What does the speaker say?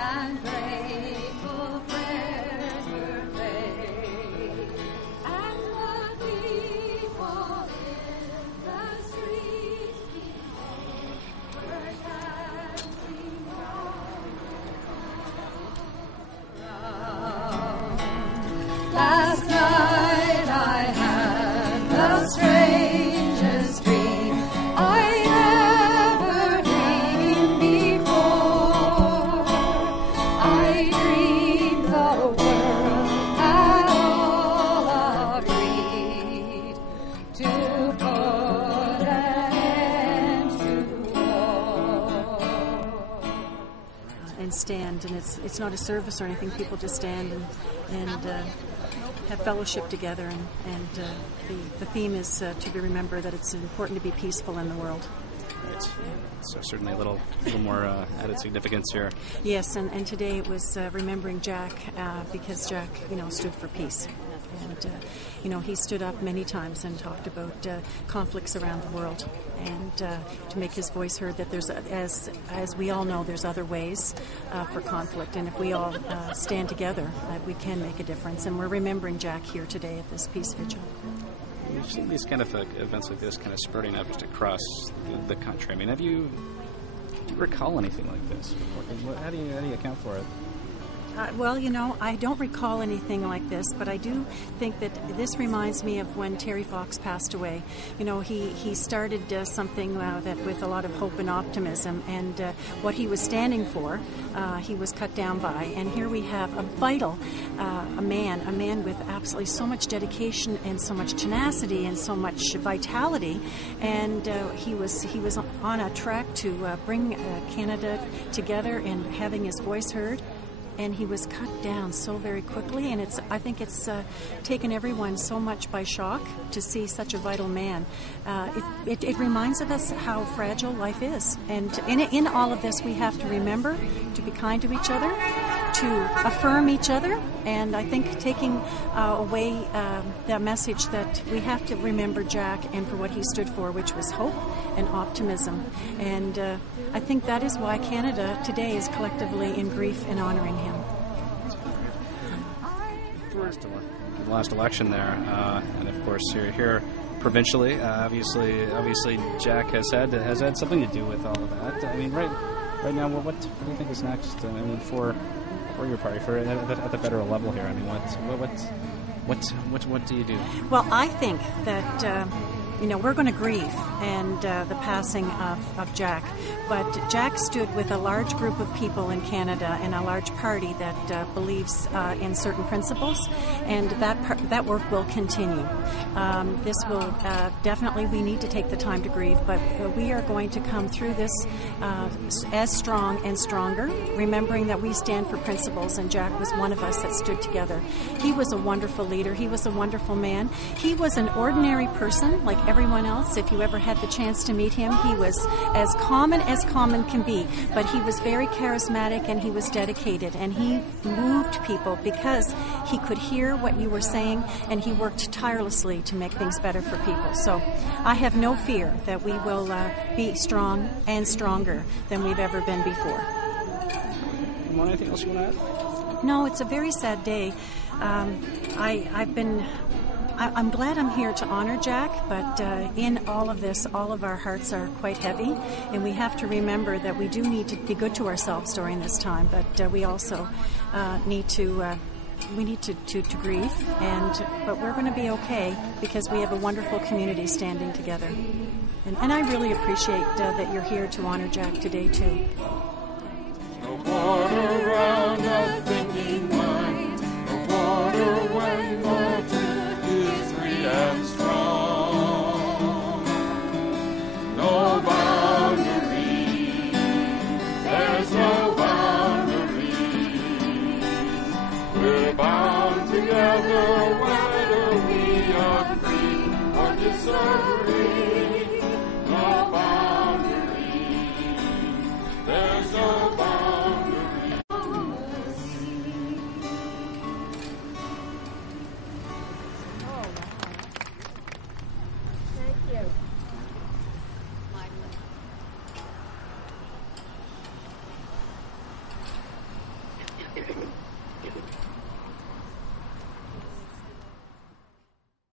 and grateful prayers were played, and the people in the streets were dancing round. Last night I had the strangest dream I ever dreamed before. I dreamed the world had all agreed to put an end to war. And stand, and it's not a service or anything. People just stand and have fellowship together, and the theme is to be remembered that it's important to be peaceful in the world. Right. So certainly a little more added significance here. Yes, and today it was remembering Jack because Jack, stood for peace. And, he stood up many times and talked about conflicts around the world, and to make his voice heard that there's, as we all know, there's other ways for conflict. And if we all stand together, we can make a difference. And we're remembering Jack here today at this peace vigil. We've seen these kind of events like this kind of sprouting up just across the country. I mean, do you recall anything like this before? How do you account for it? Well, I don't recall anything like this, but I do think that this reminds me of when Terry Fox passed away. He started something that with a lot of hope and optimism, and what he was standing for, he was cut down by. And here we have a vital, a man with absolutely so much dedication and so much tenacity and so much vitality, and he was on a track to bring Canada together and having his voice heard. And he was cut down so very quickly, and I think it's taken everyone so much by shock to see such a vital man. It reminds us how fragile life is, and in all of this, we have to remember to be kind to each other, to affirm each other, and I think taking away that message that we have to remember Jack and for what he stood for, which was hope and optimism. And I think that is why Canada today is collectively in grief and honoring him. The last election there, and of course you're here provincially. Obviously, Jack has had something to do with all of that. I mean, right now, what do you think is next? I mean, for your party, at the federal level here. I mean, what do you do? Well, I think that. We're going to grieve and the passing of Jack, but Jack stood with a large group of people in Canada and a large party that believes in certain principles, and that work will continue. This will definitely, we need to take the time to grieve, but we are going to come through this as strong and stronger, remembering that we stand for principles, and Jack was one of us that stood together. He was a wonderful leader. He was a wonderful man. He was an ordinary person like everyone else. If you ever had the chance to meet him, he was as common can be, but he was very charismatic and he was dedicated, and he moved people because he could hear what you were saying, and he worked tirelessly to make things better for people. So I have no fear that we will be strong and stronger than we've ever been before. Anything else you want to add? No, it's a very sad day. I'm glad I'm here to honor Jack, but in all of this, all of our hearts are quite heavy, and we have to remember that we do need to be good to ourselves during this time, but we also need to grieve, but we're going to be okay because we have a wonderful community standing together. And I really appreciate that you're here to honor Jack today, too.